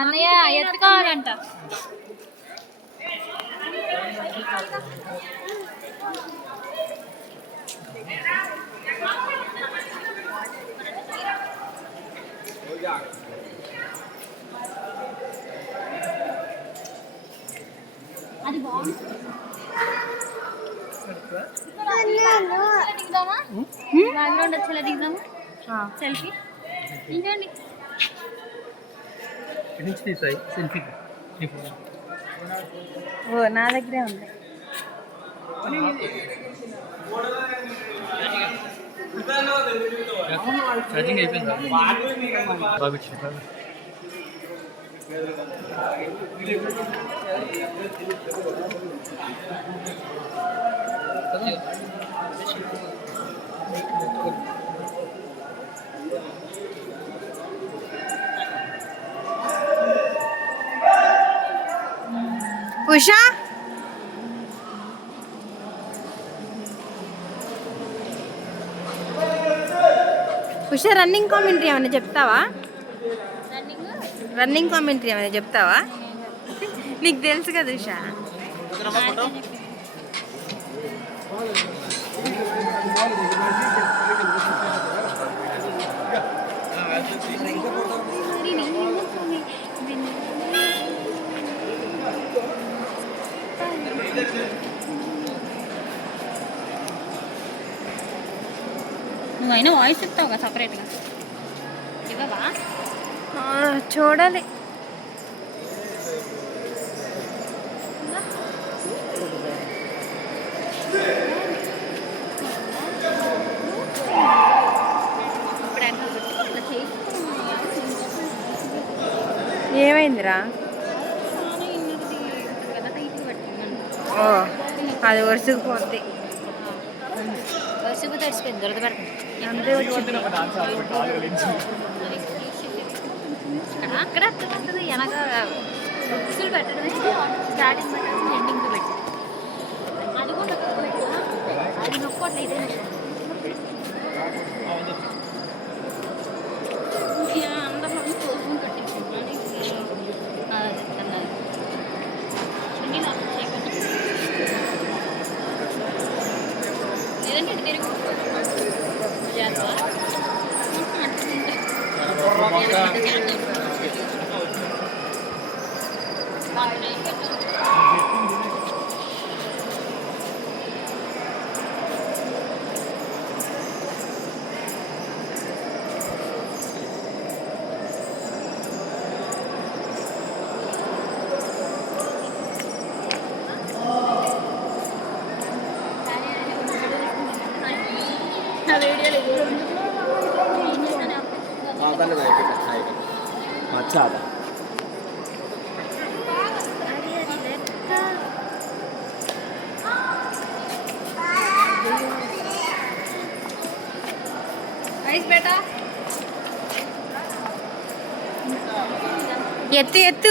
అన్నయ్య ఎత్తుకోవాలంట. అది బాగుంది. దిగుదామా? వచ్చేలా దిగుదామా? సెల్ఫీ. ఇంకోండి ఓ నా దగ్గరే ఉంది. ఛార్జింగ్ అయిపోయిందా? ఉషా? ఉషా రన్నింగ్ కామెంటరీ ఏమైనా చెప్తావా? రన్నింగ్ కామెంట్రీ కామెంటరీ ఏమైనా చెప్తావా? నీకు తెలుసు కదా ఉషా? నువ్వైనా వాయిస్ ఇస్తావు కదా సపరేట్గా. ఇవ్వవా? చూడాలి. ఏమైందిరా? అది వరుసకుపోద్ది వరుసకు తడిసిపోయింది దొరద అంతే వచ్చింది. అక్కడ అక్కడ వెనక బుక్స్లు పెట్టడమే స్టార్టింగ్ పెట్టడం ఎండింగ్ పెట్టి అది కూడా అది అది ఇదే అందరిలో కోసం కట్టించుకున్నాను లేదంటే ఇటు തന്നെ നയിക്കട്ടെ സഹായിക്കട്ടെ Machada. ఎత్తు ఎత్తు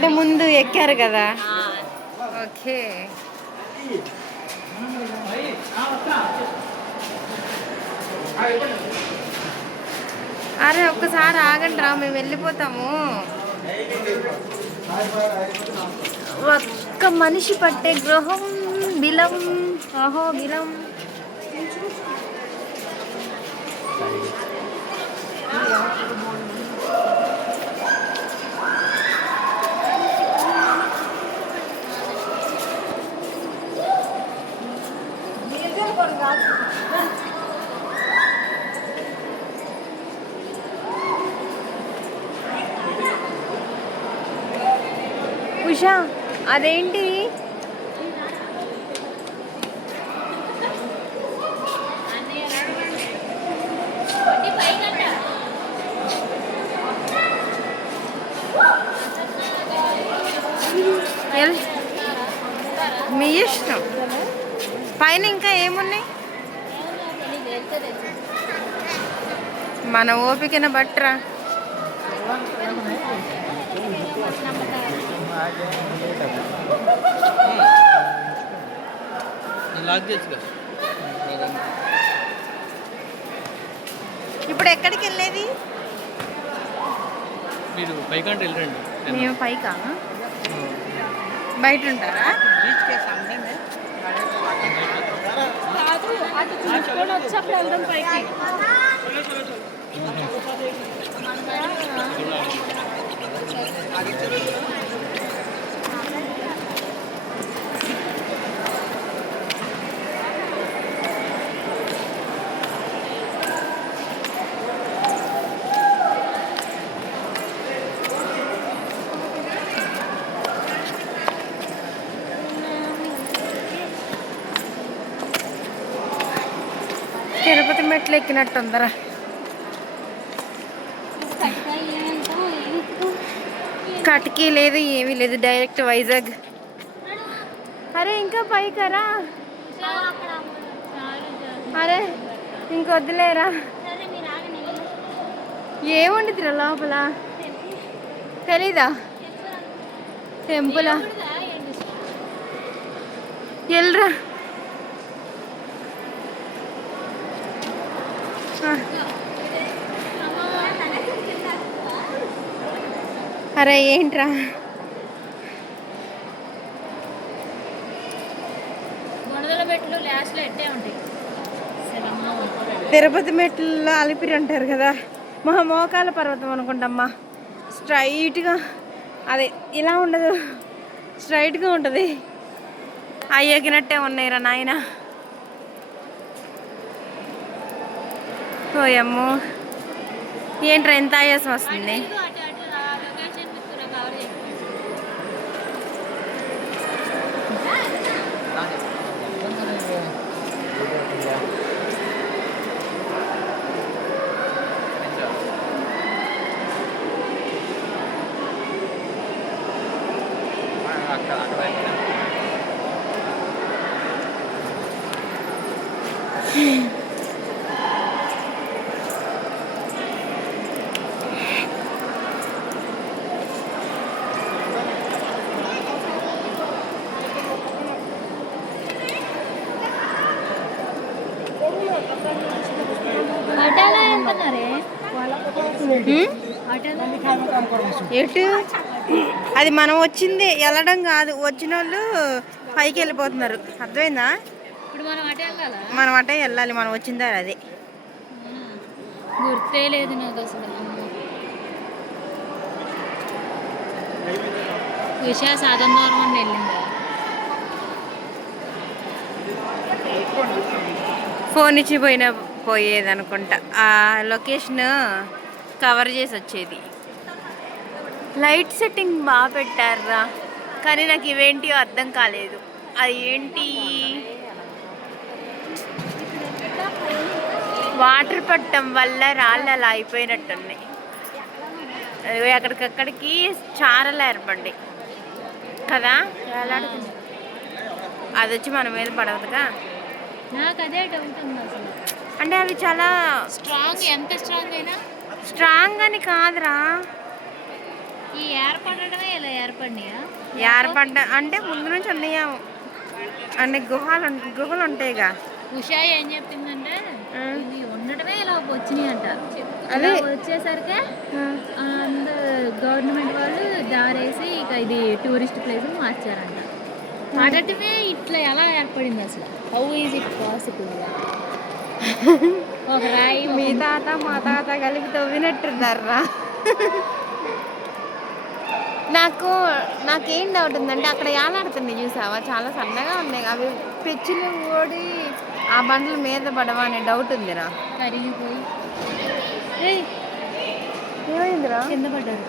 అంటే ముందు ఎక్కారు కదా. ఓకే. అరే ఒక్కసారి ఆగండి రా మేము వెళ్ళిపోతాము. ఒక్క మనిషి పట్టే గృహం బిలం అహో బిలం. ఉషా అదేంటి? మీ ఇష్టం. పైన ఇంకా ఏమున్నాయి? మన ఓపికన బట్రా. లాక్ చేయొచ్చు కదా ఇప్పుడు ఎక్కడికి వెళ్ళేది? మీరు పైకంటే వెళ్ళండి మేము పైకా? బయట ఉంటారా కాదు, అటు చూసుకొని వచ్చి అప్పుడు వెళ్దాం పైకి. తిరుపతి మెట్లు ఎక్కినట్టుందరా కట్టిగా కటికీ లేదు ఏమీ లేదు డైరెక్ట్ వైజాగ్. అరే ఇంకా పైకరా. అరే ఇంకొద్దులేరా. సరే, మీరు లోపల? తెలీదా? టెంపులా? ఎల్రా. అరే ఏంట్రా. తిరుపతి మెట్లలో అలిపిరి అంటారు కదా. మా మోకాల పర్వతం అనుకుంటమ్మా. స్ట్రైట్గా అదే ఇలా ఉండదు. స్ట్రైట్గా ఉంటుంది. అయ్యగినట్టే ఉన్నాయిరా నాయన. పోయాము. ఏంట్రా ఎంత ఆయాసం వస్తుంది ఇదిగో అటు అటు ఆ లొకేషన్ మీకు కవర్ చేయండి అక్కడ అక్కడ హోటల్లో ఎంతన్నారే హ్మ్? హోటల్లో ఎటు? అది మనం వచ్చింది వెళ్ళడం కాదు. వచ్చిన వాళ్ళు పైకి వెళ్ళిపోతున్నారు. అర్థమైందా? మనం అటు వెళ్ళాలా? మనం వచ్చిందా అది. గుర్తే లేదు నాకు అసలు. ఉషా సాధన దూరం వెళ్ళిందా. ఫోన్ ఇచ్చి పోయిన పోయేది అనుకుంటా ఆ లొకేషన్ కవర్ చేసి వచ్చేది. లైట్ సెట్టింగ్ బాగా పెట్టారా కానీ నాకు ఇవేంటి అర్థం కాలేదు. అది ఏంటి? వాటర్ పట్టడం వల్ల రాళ్ళు అలా అయిపోయినట్టున్నాయి. అదిగో ఎక్కడికక్కడికి చారలు ఏర్పడ్డాయి. కదా? అది వచ్చి మన మీద పడవదుగా. నాకు అదే డౌట్ ఉంది అసలు. అంటే అవి చాలా స్ట్రాంగ్ ఎంత స్ట్రాంగ్ అయినా? స్ట్రాంగ్ అని కాదురా. ఈ ఏర్పడడమే ఇలా ఏర్పడినాయా? ఏర్పడ్డ అంటే ముందు నుంచి ఉన్నాయా అంటే గుహలు గుహలు ఉంటాయిగా. ఉషా ఏం చెప్పిందంటే. ఇది ఉండడమే ఇలా వచ్చినాయి అంట అదే. వచ్చేసరికి అందరు గవర్నమెంట్ వాళ్ళు దారేసి ఇక ఇది టూరిస్ట్ ప్లేస్ మార్చారంట. అడటమే ఇట్లా ఎలా ఏర్పడింది అసలు? హౌ ఈజ్ ఇట్ పాసిబుల్ ఒక రాయి మీ తాత మా తాత కలిపి తవ్వినట్టున్నారా నాకు నాకేం డౌట్ ఉందంటే అక్కడ ఏలాడుతుంది చూసావా? చాలా సన్నగా ఉన్నాయి. అవి పెచ్చులు ఓడి ఆ బండ్ల మీద పడవా అనే డౌట్ ఉందిరా. కరిగిపోయి. ఏమైందిరా? కింద పడ్డారు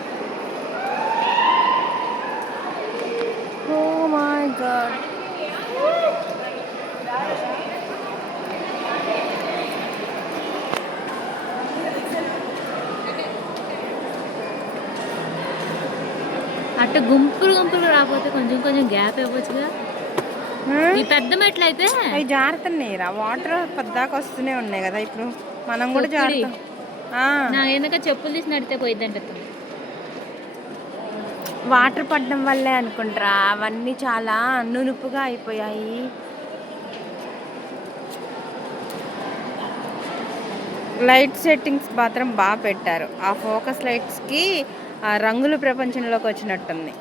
ఓ మై గాడ్ అట్ట గుంపులు గుంపులు రాకపోతే కొంచెం కొంచెం గ్యాప్ ఇవ్వచ్చుగా. ఈ పెద్ద మెట్లు అయితే అవి జారుతున్నాయి రా. వాటర్ పద్దాకా వస్తూనే ఉన్నాయి కదా ఇప్పుడు. మనం కూడా. జారుతాం. ఆ, నా వెనక చెప్పులు తీసి నడితే పోయిద్దంట వాటర్ పడడం వల్లే అనుకుంటారా. అవన్నీ చాలా నునుపుగా అయిపోయాయి. లైట్ సెట్టింగ్స్ మాత్రం బాగా పెట్టారు. ఆ ఫోకస్ లైట్స్కి ఆ రంగుల ప్రపంచంలోకి వచ్చినట్టుంది.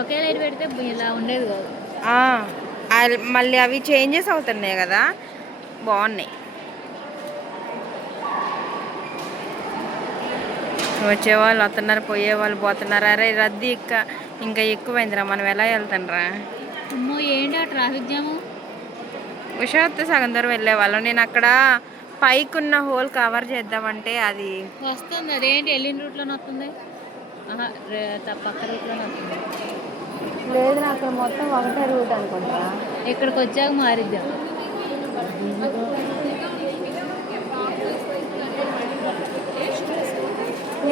ఒకే లైట్ పెడితే ఇలా ఉండేది కాదు. మళ్ళీ అవి చేంజెస్ అవుతున్నాయి కదా బాగున్నాయి. వచ్చే వాళ్ళు వస్తున్నారు పోయే వాళ్ళు పోతున్నారు. అరే రద్దీ ఇక్క ఇంకా ఎక్కువైందిరా మనం ఎలా అమ్మో ఏంటి ఆ ట్రాఫిక్ జాము? ఉషాతో సగం దూరం వెళ్ళే వాళ్ళం నేను అక్కడ పైకి ఉన్న హోల్ కవర్ చేద్దామంటే అది వస్తుంది. అదేంటి వెళ్ళిన రూట్లోనే వస్తుంది? పక్క రూట్లోనే వస్తుంది. లేదు అక్కడ మొత్తం ఒకటే రూట్ అనుకుంటా. ఇక్కడికి వచ్చాక మారిద్దాం.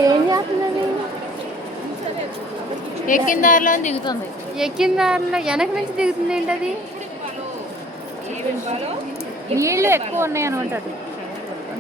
ఏం చేస్తున్నది? ఎక్కిన దారిలో దిగుతుంది. ఎక్కిన దారిలో వెనక నుంచి దిగుతుంది ఏంటది? నీళ్ళు ఎక్కువ ఉన్నాయి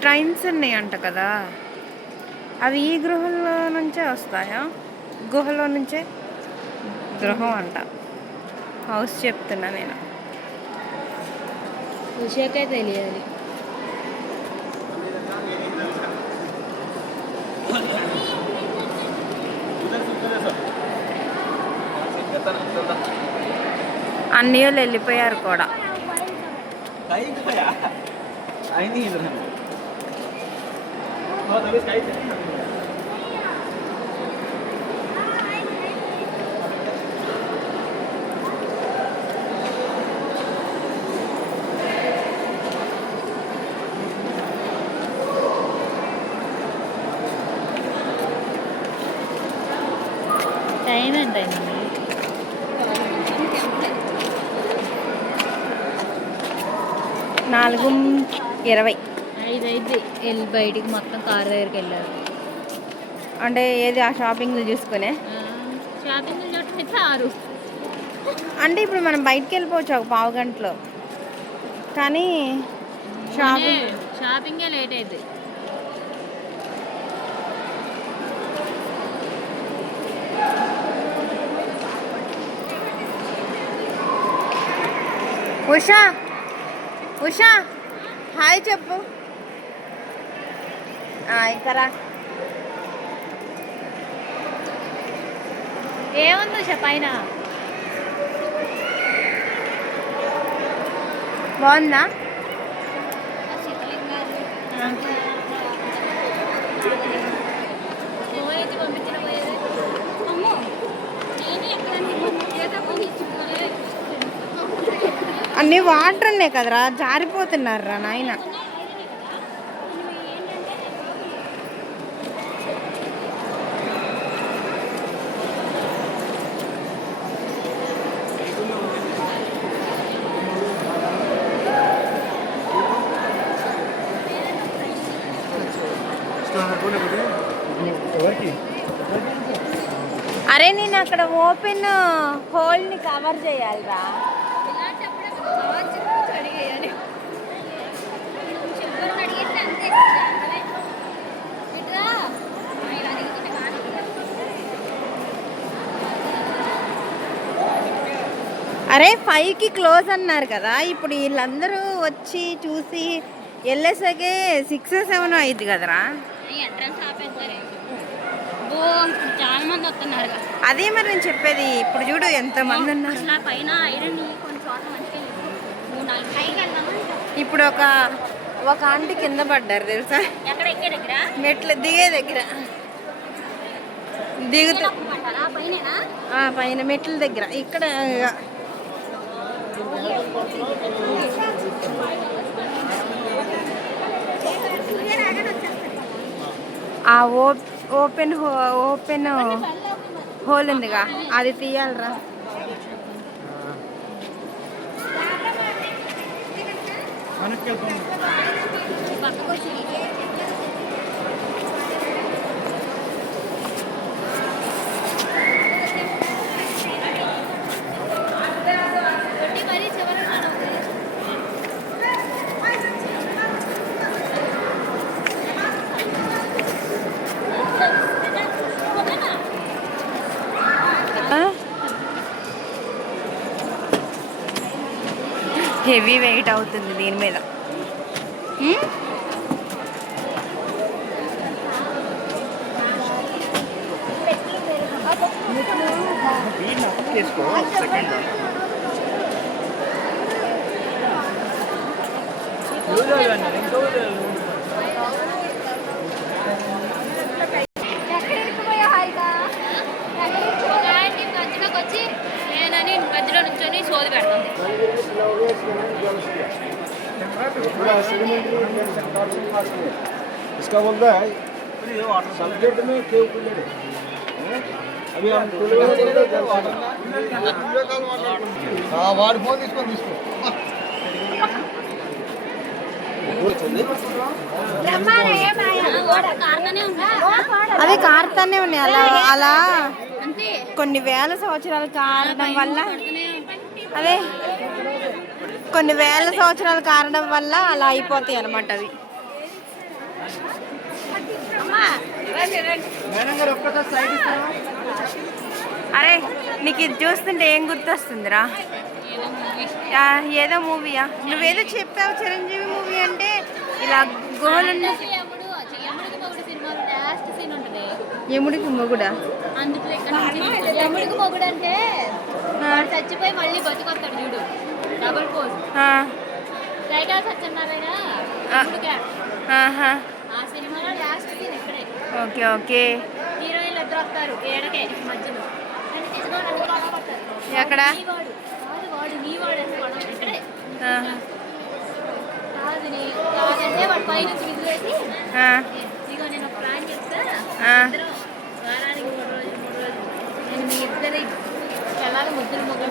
ట్రైన్స్ ఉన్నాయి అంట కదా. అవి ఈ గృహంలో నుంచే వస్తాయా? గుహలో నుంచే? గృహం అంట. హౌస్ చెప్తున్నా నేను. ఉషాకే తెలియాలి. అన్నీ వాళ్ళు వెళ్ళిపోయారు కూడా. టైం ఎంత అయిందండి నాలుగు ఇరవై. అయితే బయటికి మొత్తం కార్ దగ్గరికి వెళ్ళారు. అంటే ఏది ఆ షాపింగ్లు చూసుకునే? షాపింగ్ ఆరు. అంటే ఇప్పుడు మనం బయటికి వెళ్ళిపోవచ్చు ఒక పావు గంటలో. కానీ షాపింగ్ షాపింగ్ లేట్ అయితే ఉషా ఉషా హాయ్ చెప్పు. నేను ఎక్కడ ఏదో పంపించుకోలే అన్ని వాటర్ ఉన్నాయి కదరా జారిపోతున్నారు నాయన. అరే నేను అక్కడ ఓపెన్ హోల్ని కవర్ చేయాలిరా. అరే ఫైవ్కి క్లోజ్ అన్నారు కదా ఇప్పుడు వీళ్ళందరూ వచ్చి చూసి వెళ్ళేసరికి సిక్స్ సెవెన్ అయింది కదరా? ఎంట్రన్స్ ఆపేస్తారు ఓ ఇప్పుడు చాలా మంది వస్తున్నారు కదా. అదే మరి నేను చెప్పేది. ఇప్పుడు చూడు ఎంత మంది ఉన్నారు. అసలు ఆ పైన ఐరన్ కొన్ని చోట్ల మంచిగా లేదు. మూడు నాలుగు పైకి వెళ్దామా ఇప్పుడు ఒక ఒక ఆంటీ కింద పడ్డారు తెలుసా? ఎక్కడ ఎక్కే దగ్గర? మెట్లు దిగే దగ్గర. దిగుతూ అంటారా పైనేనా? ఆ, పైన మెట్ల దగ్గర. ఇక్కడ ఆ ఓ- ఓపెన్ హో ఓపెన్ హోల్ ఉందిగా అది తీయాలరా. వెనక్కి హెవీ వెయిట్ అవుతుంది దీని మీద. సెకండ్ ఒక ఆంటీ మధ్యలోకి వచ్చి నేనని మధ్యలో నుంచొని సోది పెడుతుంది इसका बोलता है सब्जेक्ट में क्यों अभी हम వాడి ఫోన్ తీసుకొని తీసుకో వాటర్ కారుతూనే ఉంటుంది అవి కారుతానే ఉన్నాయి అలా అలా అంతే కొన్ని వేల సంవత్సరాలు కారడం వల్ల అదే కొన్ని వేల సంవత్సరాలు కారడం వల్ల అలా అయిపోతాయి అనమాట అవి. అరే నీకు ఇది చూస్తుంటే ఏం గుర్తొస్తుందిరా? ఏదో మూవీయా? నువ్వేదో చెప్పావు చిరంజీవి మూవీ అంటే ఇలా గోలున్న యముడు యముడికి మొగుడు అంటే చచ్చిపోయి మళ్ళీ బతికొస్తాడు చూడు. డబుల్ పోజ్ రైగా సత్యనారాయణ ఆ. సినిమాలో లాస్ట్ సీన్ ఇక్కడే. Okay okay. హీరోయిన్లు ఇద్దరు వస్తారు ఏడకే మధ్యలో. ఎక్కడ? నేను ప్లాన్ చెప్తా. వారానికి మూడు రోజులు మూడు రోజులు. నేను మీ ఇద్దరి చాలా ముగ్గురు ముగ్గురు